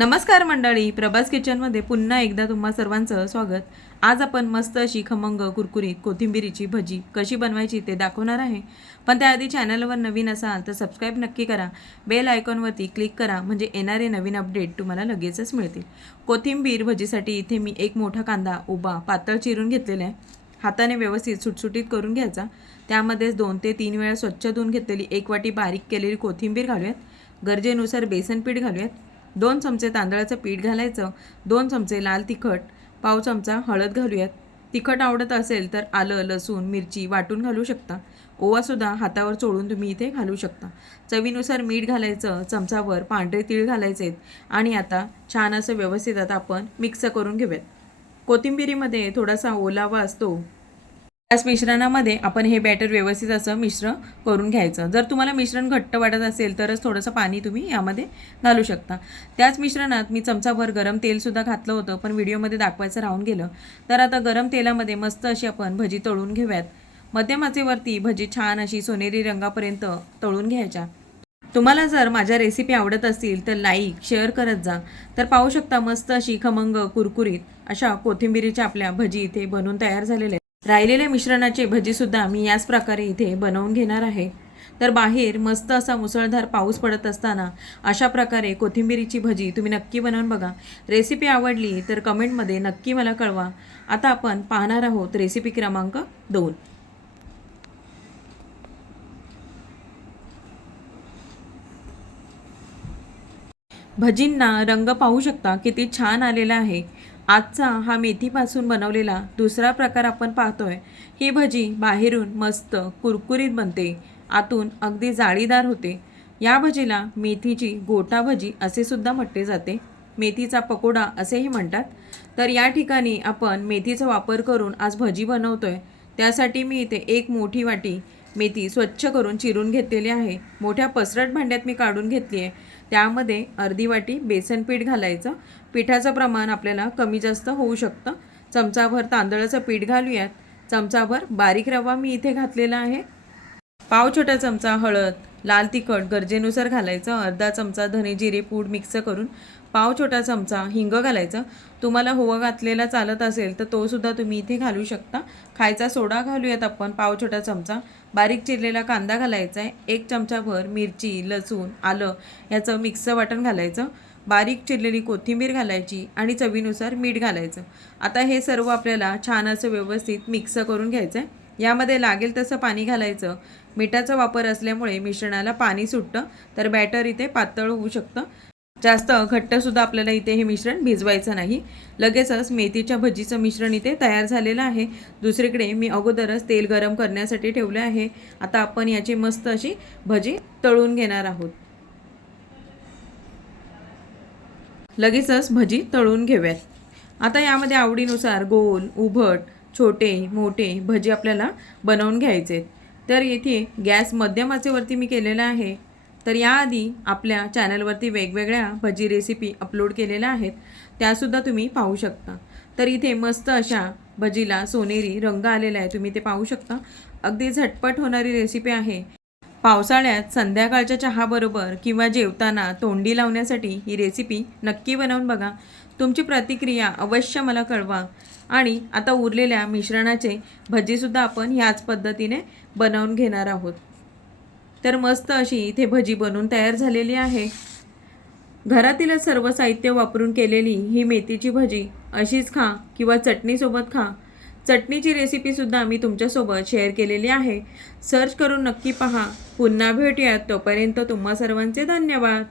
नमस्कार मंडळी प्रभास किचनमध्ये पुन्हा एकदा तुम्हा सर्वांचं स्वागत. आज आपण मस्त अशी खमंग कुरकुरीत कोथिंबिरीची भजी कशी बनवायची ते दाखवणार आहे. पण त्याआधी चॅनलवर नवीन असाल तर सबस्क्राईब नक्की करा. बेल आयकॉनवरती क्लिक करा म्हणजे येणारे नवीन अपडेट तुम्हाला लगेचच मिळतील. कोथिंबीर भजीसाठी इथे मी एक मोठा कांदा उभा पातळ चिरून घेतलेला आहे. हाताने व्यवस्थित सुटसुटीत करून घ्यायचा. त्यामध्येच दोन ते तीन वेळा स्वच्छ धुवून घेतलेली एक वाटी बारीक केलेली कोथिंबीर घालूयात. गरजेनुसार बेसन पीठ घालूयात. दोन चमचे तांदळाचं पीठ घालायचं दोन चमचे लाल तिखट पाव चमचा हळद घालूयात. तिखट आवडत असेल तर आलं लसूण मिरची वाटून घालू शकता. ओवासुद्धा हातावर चोळून तुम्ही इथे घालू शकता. चवीनुसार मीठ घालायचं चमचावर पांढरे तीळ घालायचे आणि आता छान असं व्यवस्थित आता आपण मिक्स करून घेऊयात. कोथिंबिरीमध्ये थोडासा ओलावा असतो. त्याच मिश्रणामध्ये आपण हे बॅटर व्यवस्थित असं मिश्र करून घ्यायचं. जर तुम्हाला मिश्रण घट्ट वाटत असेल तरच थोडंसं पाणी तुम्ही यामध्ये घालू शकता. त्याच मिश्रणात मी चमचाभर गरम तेलसुद्धा घातलं होतं पण व्हिडिओमध्ये दाखवायचं राहून गेलं. तर आता गरम तेलामध्ये मस्त अशी आपण भजी तळून घेऊयात. मध्यमाचेवरती भजी छान अशी सोनेरी रंगापर्यंत तळून घ्यायच्या. तुम्हाला जर माझ्या रेसिपी आवडत असतील तर लाईक शेअर करत जा. तर पाहू शकता मस्त अशी खमंग कुरकुरीत अशा कोथिंबिरीच्या आपल्या भजी इथे बनवून तयार झालेल्या आहेत. राहिलेल्या मिश्रणाचे भजीसुद्धा मी याच प्रकारे इथे बनवून घेणार आहे. तर बाहेर मस्त असा मुसळधार पाऊस पडत असताना अशा प्रकारे कोथिंबिरीची भजी तुम्ही नक्की बनवून बघा. रेसिपी आवडली तर कमेंटमध्ये नक्की मला कळवा. आता आपण पाहणार आहोत रेसिपी क्रमांक दोन. भजींना रंग पाहू शकता किती छान आलेला आहे. आजचा हा मेथीपासून बनवलेला दुसरा प्रकार आपण पाहतोय. ही भजी बाहेरून मस्त कुरकुरीत बनते. आतून अगदी जाळीदार होते. या भजीला मेथीची गोटा भजी असे सुद्धा म्हटले जाते. मेथीचा पकोडा असेही म्हणतात. तर या ठिकाणी आपण मेथीचा वापर करून आज भजी बनवतोय. त्यासाठी मी इथे एक मोठी वाटी मेथी स्वच्छ करून चिरून घेतलेली आहे. मोठ्या पसरट भांड्यात मी काढून घेतली आहे त्यामध्ये अर्धी वाटी बेसन पीठ घालायचं. पिठाचं प्रमाण आपल्याला कमी जास्त होऊ शकतं. चमचाभर तांदळाचं पीठ घालूयात. चमचाभर बारीक रवा मी इथे घातलेला आहे. पाव छोटा चमचा हळद लाल तिखट गरजेनुसार घालायचं. अर्धा चमचा धने जिरे पूड मिक्स करून पाव छोटा चमचा हिंग घालायचं. तुम्हाला हवं घातलेला चालत असेल तर तो सुद्धा तुम्ही इथे घालू शकता. खायचा सोडा घालूयात आपण पाव छोटा चमचा. बारीक चिरलेला कांदा घालायचा आहे. एक चमचाभर मिरची लसूण आलं याचं मिक्स वाटण घालायचं. बारीक चिरलेली कोथिंबीर घालायची आणि चवीनुसार मीठ घालायचं. आता हे सर्व आपल्याला छान असं व्यवस्थित मिक्स करून घ्यायचं आहे यामध्ये लागेल तसं पाणी घालायचं. मिठाचा वापर असल्यामुळे मिश्रणाला पाणी सुटतं तर बॅटर इथे पातळ होऊ शकतं. जास्त घट्टसुद्धा आपल्याला इथे हे मिश्रण भिजवायचं नाही. लगेचच मेथीच्या भजीचं मिश्रण इथे तयार झालेलं आहे. दुसरीकडे मी अगोदरच तेल गरम करण्यासाठी ठेवले आहे. आता आपण याची मस्त अशी भजी तळून घेणार आहोत. लगेचच भजी तळून घेऊयात. आता यामध्ये आवडीनुसार गोल उभट छोटे मोठे भजी आपल्याला बनवून घ्यायचे तर येथे गॅस मध्यमाचेवरती मी केलेला आहे. तर याआधी आपल्या चॅनलवरती वेगवेगळ्या भजी रेसिपी अपलोड केलेल्या आहेत त्यासुद्धा तुम्ही पाहू शकता. तर इथे मस्त अशा भजीला सोनेरी रंग आलेला आहे तुम्ही ते पाहू शकता. अगदी झटपट होणारी रेसिपी आहे. पावसाळ्यात संध्याकाळच्या चहाबरोबर किंवा जेवताना तोंडी लावण्यासाठी ही रेसिपी नक्की बनवून बघा. तुमची प्रतिक्रिया अवश्य मला कळवा. आणि आता उरलेल्या मिश्रणाचे भजीसुद्धा आपण ह्याच पद्धतीने बनवून घेणार आहोत. तर मस्त अशी इथे भजी बनवून तयार झालेली आहे. घरातीलच सर्व साहित्य वापरून केलेली ही मेथीची भजी. अशीच खा किंवा चटणीसोबत खा. चटणीची रेसिपीसुद्धा मी तुमच्यासोबत शेअर केलेली आहे. सर्च करून नक्की पहा. पुन्हा भेटूयात. तोपर्यंत तुम्हा सर्वांचे धन्यवाद.